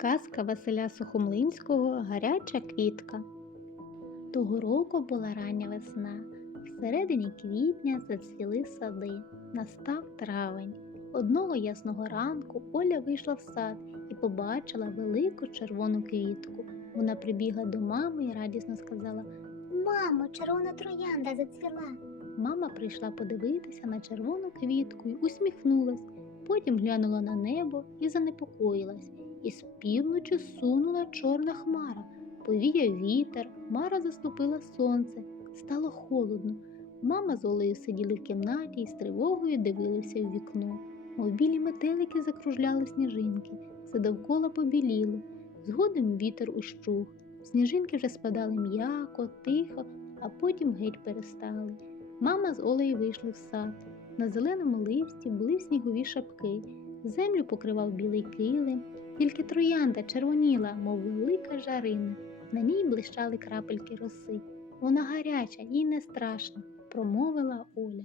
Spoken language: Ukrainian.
Казка Василя Сухомлинського Гаряча квітка. Того року була рання весна. Всередині квітня зацвіли сади. Настав травень. Одного ясного ранку Оля вийшла в сад і побачила велику червону квітку. Вона прибігла до мами і радісно сказала: Мамо, червона троянда зацвіла. Мама прийшла подивитися на червону квітку й усміхнулась. Потім глянула на небо і занепокоїлась. І з півночі сунула чорна хмара. Повіяв вітер, хмара заступила сонце. Стало холодно. Мама з Олею сиділи в кімнаті і з тривогою дивилися в вікно. Мов білі метелики закружляли сніжинки, все довкола побіліло. Згодом вітер ущух. Сніжинки вже спадали м'яко, тихо, а потім геть перестали. Мама з Олею вийшли в сад. На зеленому листі були снігові шапки, землю покривав білий килим, тільки троянда червоніла, мов велика жарина. На ній блищали крапельки роси. Вона гаряча, їй не страшно, промовила Оля.